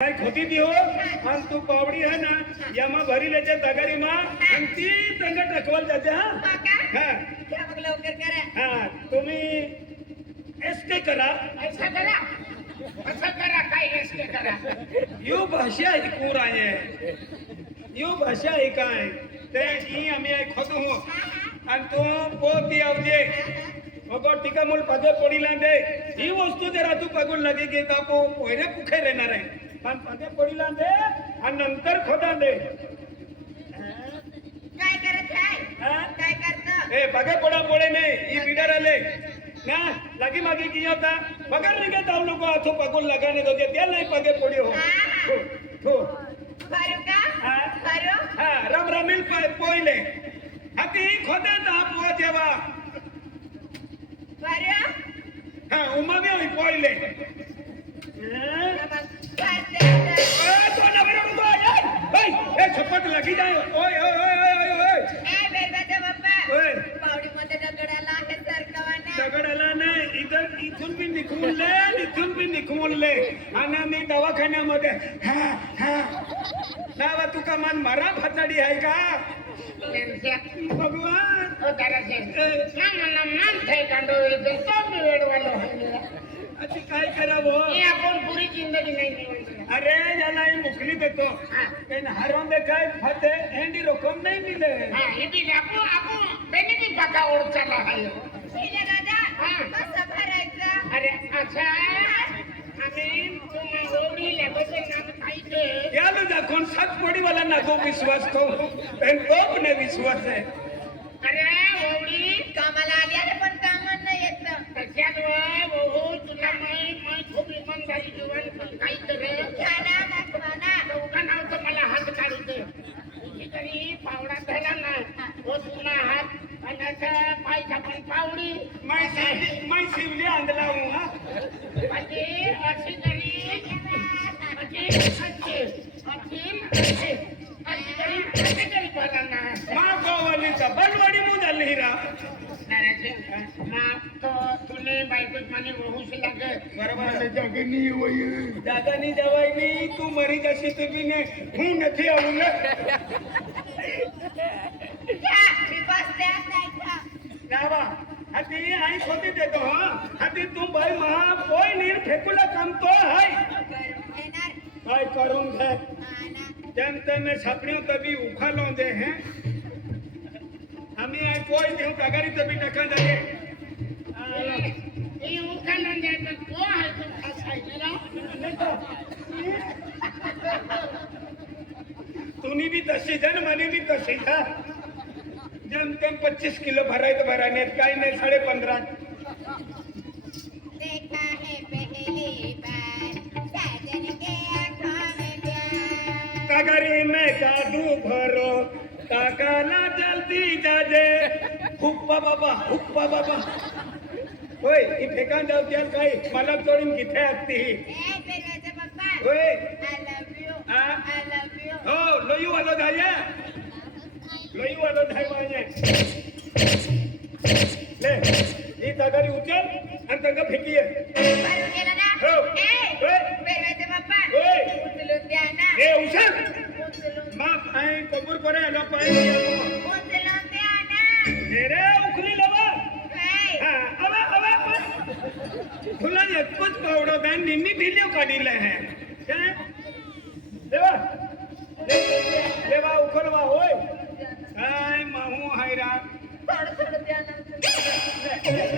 काय खोती दी हो? आणि तू पावडी आहे ना यामा भरी लेच्या तगारीमा आणि ती तंग टकवल जाते हा. हा हा. तुम्ही एस के करा. असं करा. असं करा काय एस के करा. यो भाषा ऐकू राये यो भाषा ऐकाय. ते ई आम्ही ऐकतो हो. आणि तो पोती आवजे. मगो टिका मूल पगे पडिला दे ही वस्तू जर तू पगून लगे का पो पोयरे कुखे रहणार आहे? पण पगे पडिला दे आणि नंतर खोदा दे काय करत? काय करत? ए पगे पडा पडे नाही ही बिडर आले. ना लगी मागे की होता पगार निघे ताव लोक आथो पगून लगाने दो त्या नाही पगे पडी हो. हो, हो हा? हा? राम रामील प- पोहिले हाती खोदा ता पो जेवा हा उमावी होई पोहिले छप्पत लगी जाय ओय ओय ओय ओय ओय ए बेलबाच्या बाप्पा ओय पावडी मध्ये दगड आला आहे सरकवाना दगड आला नाही इधर इथून बी निघून ले इथून बी निघून भगवान ती काय करावं? आपण पुरी जिंदगी नाही अरे याला मुकली देतो. पण काय फते एंडी रक्कम नाही दिले. आपण बेनिफिट बघा ओळखला अरे अच्छा. आम्ही तुम्हाला ओळखले बसेल नागो विश्वास तो कोप ने विश्वास आहे. अरे ओवडी कामाला आली अरे पण कामाला नाही येत. कशाला? खूप जीवन पण काही नाव तर मला हात काढू दे तरी पावडा धरा ना हो तुला हात आणि असं पण पावडी मै शिवली मै म्हणजे अशी तरी म्हणजे अशी तरी अशी तरी बघा ना मा असणाऱ्याचे माप तर तुले बायकोत्माने होऊच लागत बरोबर. जगनी वय जगनी जवायनी तू मरी जशी तुम्ही ने हूं नथी आवल नावा हती आई खोटी देतो हा? तू बाई महा कोई नीर फेकूला काम हाय. काय करून घे? जनते में छपड़ियों तभी उखा हैं. અમે આ કોઈ દેવ તગારી તબી ટકા દે એ ઉખાના દે તો તો હાય તો ખાસાય જરા તુની બી તસી છે ને મને બી તસી છે જેમ તેમ પચીસ કિલો ભરાય તો ભરાય ને કાંઈ ને સાડે પંદરા देखा है पहली बार साजन के आंखों में प्यार તગારી મેં કાઢું કાકા ના ચાલતી જાજે. હુપ્પા બાબા હુપ્પા બાબા. ઓય ઈ ફેકા જાવ ત્યાં કઈ મલબ તોડીને કિથે આપતી. ઓય. I love you I love you ઓ લોયુ વાલો જાય લોયુ વાલો જાય વાય લે ઈ તગરી ઉતર અને તંગ ફેંકીએ. तुला एकच पावडो काय निन्नी ढिल्यो काढिले है काय देवा दे- देवा उखलवा होय काय माहू हायरा थोडं थोडं द्या ना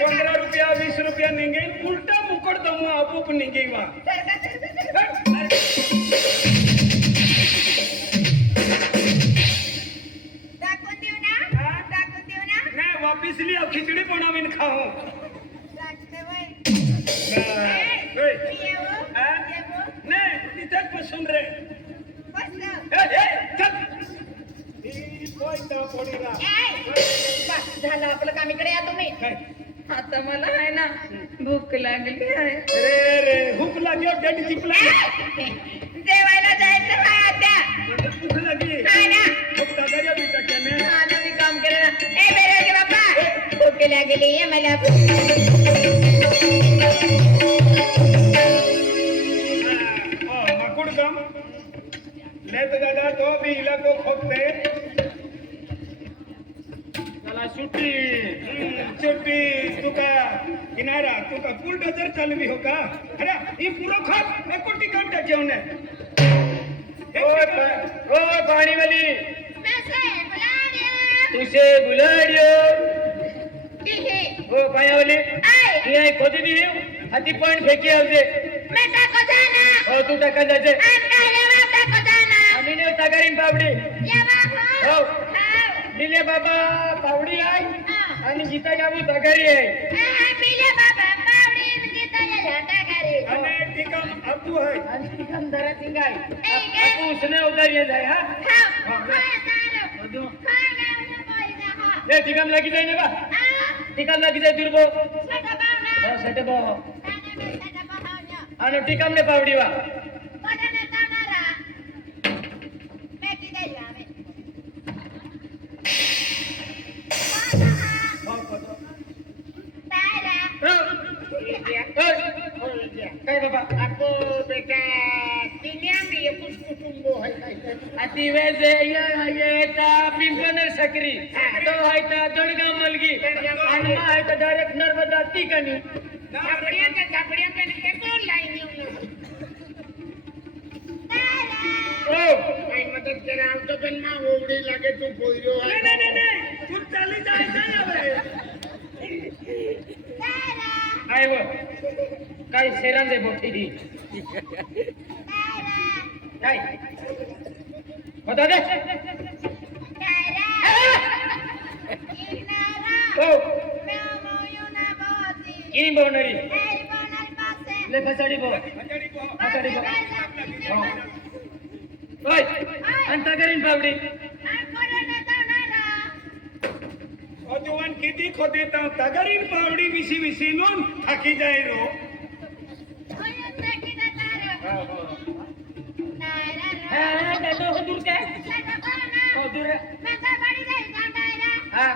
पंधरा. रुपया वीस रुपया निघेल उलटा मुकट दमू आपोप निघे वा सरका, सरका, सरका. टाकून देऊ ना हा? टाकून देऊ ना नाही वापिसली अब खिचडी बनावीन खाऊ? हा? नाही तिथेच बसून रे. ही झालं आपलं काम इकडे या तुम्ही काय? आता मला आहे ना भूक लागली आहे. रे रे भूक लागली डेट चिपला जेवायला जायचं आहे आता? म्हणजे भूक लागली. काय ना मग तागाऱ्या बिटा केल्या. माझं मी काम केलं ना. ए बेराजी बाप्पा. भूक लागली आहे मला. माकुड काम. नाही तर दादा तो बी इलाको खोकते मला सुट्टी सुट्टी तुका किनारा तुका पूल डझर चालवी हो का? अरे ही पुरो खात एको ठिकाण जेवण ओय पा- ओय पाणीवाली तुझे बुलाड्यो. ओ पायावली ही आई खोदी दी हाती पण फेकी आवते हो तू टाका जायचे आम्ही नेव तगारीन पावडी हो. દિલે બાબા પાવડી આય અને ગીતા ગાવું તગારી આય હા દિલે બાબા પાવડી ગીતા લે તગારી અને ટીકમ આપુ હે અને ટીકમ ધરા સિંગાય આપુ ઉસને ઉતારીએ જાય હા હા બધું હા ગાવને હા લે ટીકમ લાગી જાય ને બા ટીકમ લાગી જાય દુર્બો સટે બાવના સટે બાવ અને ટીકમ ને પાવડી વા मी एकूण कुटुंब आहे काय काय अति वेजे येता पिंपणर सकरी तो हायता दडगाव मलगी आणि मा हायता डायरेक्ट नर्मदा ती तिकणी झापड्याच्या झापड्याच्या कोण लाईन येऊन हो काही मदत करा आमचं पण मा ओवडी लागे तू पोयरो नाही नाही नाही, नाही तू चाली जाय नाही हवे काय व काय शेरांचे मोठी ही काय होता दे हो की बोनरी ले फसाडी बो हजारी बो. फसाडी बो होय अंता करीन पावडी अजवान किती खोदे तर तगरीन पावडी विसी विसी नोन थाकी जाय रो हा हा दादो हो दूर काय हो दूर हा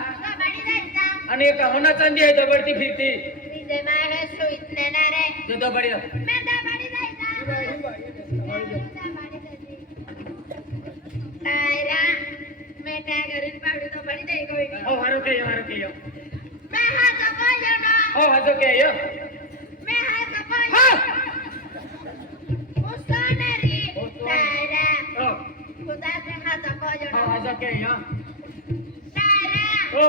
आणि एका होना चांदी आहे दबडती फिरती जो दबडी हारो के यो हारो के यो हो हाजो के यो हा. हो हो हाजो के यो हो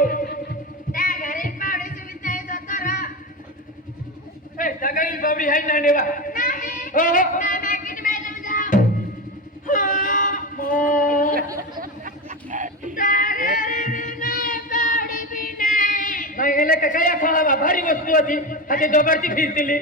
ए तगरी बाबडी आहे ना नेवा हो का काय खावा भारी वस्तू होती. त्याच्या दोघांची फीस दिली